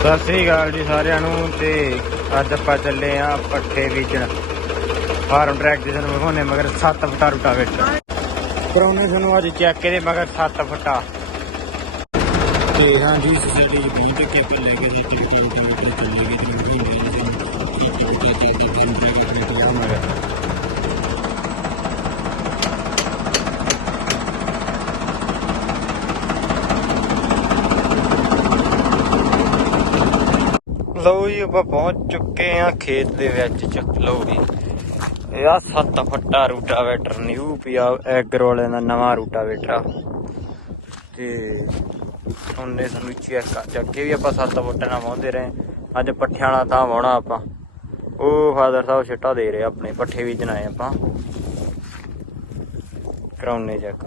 ਸਤਿ ਸ੍ਰੀ ਅਕਾਲ ਜੀ ਸਾਰਿਆਂ ਨੂੰ ਤੇ ਅੱਜ ਆਪਾਂ ਚੱਲੇ ਆ ਪੱਠੇ ਬੀਜਣ। ਫਾਰਮ ਟਰੈਕ ਦੇ ਸਾਨੂੰ ਵਿਖਾਉਣੇ ਮਗਰ 7 ਫੁੱਟਾ ਰੂਟਾ ਵਿੱਚ। ਕਰਾਉਣੇ ਸਾਨੂੰ ਅੱਜ ਚੈੱਕ ਦੇ ਮਗਰ 7 ਫੁੱਟਾ। ਤੇ ਹਾਂ ਜੀ ਸੋਸਾਇਟੀ ਚ ਪਹੁੰਚ ਚੁੱਕੇ ਆਪਾਂ ਲੈ ਕੇ ਜੀ ਟਿਕਟ ਟਿਕਟ ਚੱਲੇ ਗਏ ਜੀ ਮਹੀਨੇ ਦੇ ਕੀ ਕੀ ਬੋਲਿਆ ਤੇ ਤੇ ਫਾਰਮ ਟਰੈਕ ਆਪਣੇ ਤੇ ਆ ਮਗਰ ਲਓ ਜੀ, ਆਪਾਂ ਪਹੁੰਚ ਚੁੱਕੇ ਆ ਖੇਤ ਦੇ ਵਿੱਚ ਚੱਕ ਲਓ ਜੀ, ਇਹ ਆ 7 ਫੱਟਾ ਰੂਟਾਵੇਟਰ, ਨਿਊ ਪਿਆ ਐਗਰ ਵਾਲੇ ਦਾ ਨਵਾਂ ਰੂਟਾਵੇਟਰ ਆ। ਤੇ ਉਹਨੇ ਸਾਨੂੰ ਚੈੱਕ ਚੱਕੇ ਵੀ ਆਪਾਂ 7 ਫੁੱਟ ਨਾਲ ਵਾਹੁੰਦੇ ਰਹੇ, ਅੱਜ ਪੱਠਿਆਂ ਵਾਲਾ ਤਾਂ ਵਾਉਣਾ ਆਪਾਂ। ਉਹ ਫਾਦਰ ਸਾਹਿਬ ਛਿੱਟਾ ਦੇ ਰਹੇ ਆਪਣੇ, ਪੱਠੇ ਵੀ ਜਨਾਏ ਆਪਾਂ। ਕਰਾਉਣੇ ਚੈੱਕ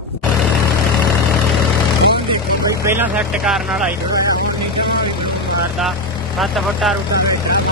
ਪਹਿਲਾਂ ਸੈੱਟ ਕਰਨ ਵਾਲਾ ਹੀ ਕਰਦਾ 7 ਫੁੱਟਾ ਰੂਟਾਵੇਟਰ